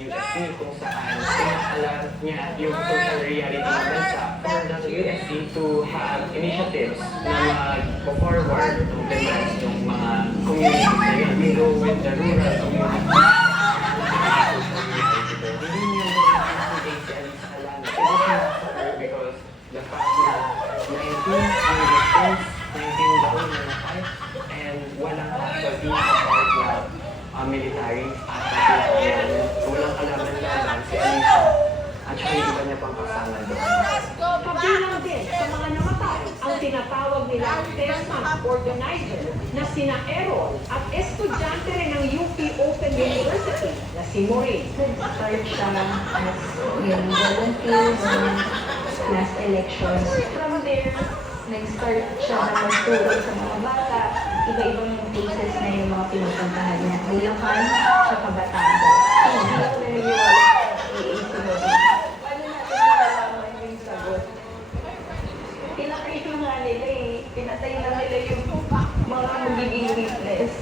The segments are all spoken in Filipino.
USC kung saan pinakalat niya yung social reality ng bansa for the USC to have initiatives na mag-forward ng demands ng mga communities na yun. We go with the rural community. Hindi niya nag-investigate si Alisa Alano. It was not her because the fact na 19 daw na nakay and walang actually part na military at walang kalaban-laban si Alisa at saka yung iba niya pang kasama doon. Kabilang din sa mga namatay ang tinatawag nilang TESMAN organizer na sina Errol at estudyante rin ng UP Open University na si Maureen. Nag-start siya as yung volunteer last elections. From there, nag-start siya na magturo sa mga bata. Iba-ibang cases na yung mga pinupuntahan niya. Bulacan, sa Kabataan. Hindi ako naniniwala sa iisunod. Paano natin malalaman yung sagot? Pinatay ko nga nila eh. Pinatay na nila yung mga magiging witness.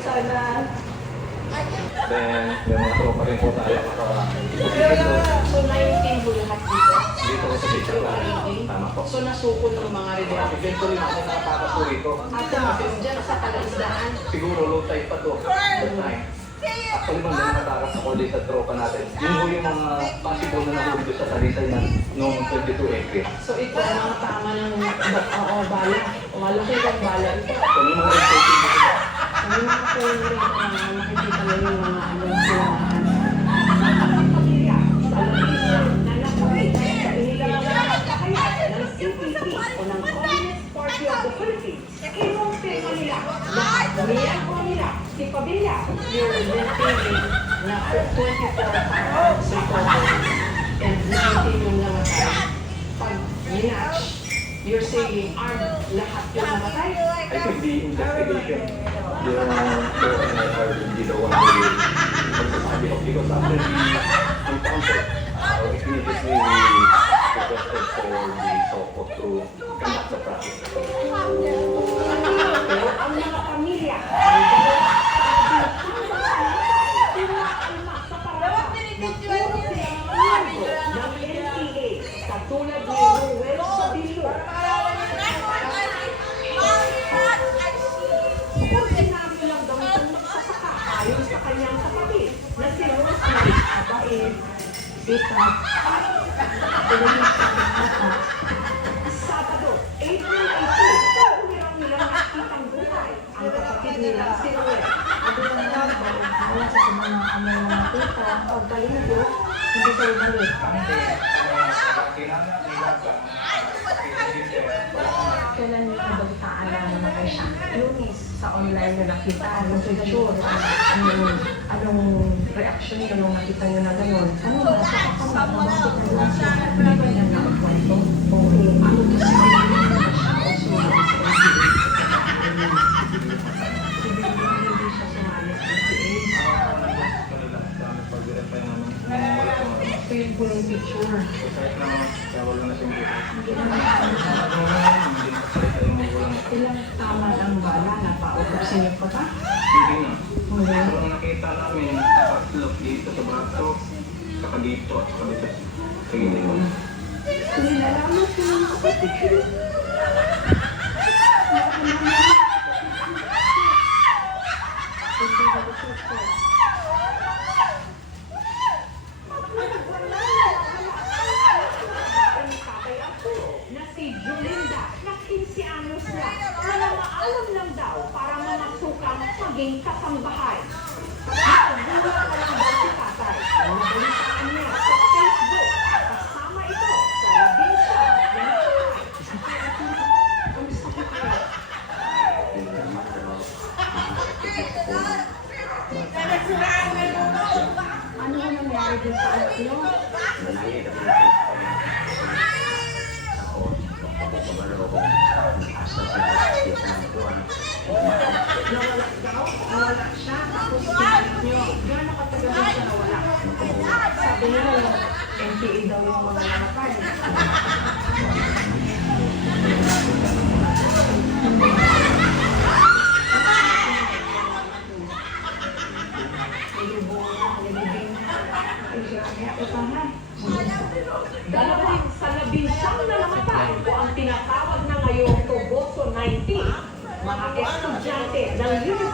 Sana Then, may mga tropa rin po tayo So 19 po lahat dito. dito sa teacher lang. Tama po. So nasukot ang mga rebelde. Eventually, ako nakatakas po rito. At dyan sa Palaisdaan. Siguro low tide pa to. Low tide. Actually, bang nakatakas ako ulit sa tropa natin. Yun po yung mga possible na nahuli doon sa Talisay na noong 22 April. So ito ang mga tama ng bala. Malaki ang bala ito. So, yung mga reporting dito, Yung mga phone rin na makikita na yung mga silahan. Ang pamilya sa Alabisa na nakuwi sa inilalawang kakaya ng CPP o ng Communist Party of the Philippines. Kinonfirma nila na miyembro nila si Pabilla, you're maintaining na 24 firearms recovered and 19 yung namatay. Pag minatch, you're saying armed lahat yung namatay? I think the investigation, yung ONR, hindi daw ang magsasabi of because after the encounter, we immediately requested for the SOCO to conduct the process. Pero ang mga pamilya katulad ni Ruel Sabilo. Sinabi lang daw itong magsasaka ayon sa kanyang kapatid na si Rosemary Abaez. Sabado, April 18, umirang nilang nakitang buhay ang kapatid nila si Ruel. Sabi lang na, wala sa mga kami mga tita, pagkalimudo, hindi sa ibalik. Kailan niyo kabalitaan na namatay siya? Lunis, sa online na nakita, nung sure, anong reaction niyo nung nakita niyo na gano'n? Ano ba? Sa bakit na lang siya? Hindi ba niya nakakwento? Okay, ano ba siya? Also, Ito yung huling picture. Ilang tama ang bala na pa-autopsy niyo pa ba? Hindi na. Pero ang nakita namin, nakaslok dito sa braso, saka dito at saka dito sa gilid. Nilalaman ko yung kapatid. Na si Julinda, na 15 anyos na, na namaalam lang daw para mamasukan maging kasambahay. Nagbulat na lang daw si tatay. Nabalitaan niya sa Facebook. Kasama ito sa labinsa ng tatay. Ang sakit kaya. ano ang nangyari din sa anak niyo? Nawala daw, nawala siya, tapos pinalik niyo. Gano'ng katagal din siya nawala? Sabi nila yung NPA daw yung mga namatay. Dalawang sa 11 na namatay o ang tinatawag na ngayong Tuboso 19, mga estudyante ng University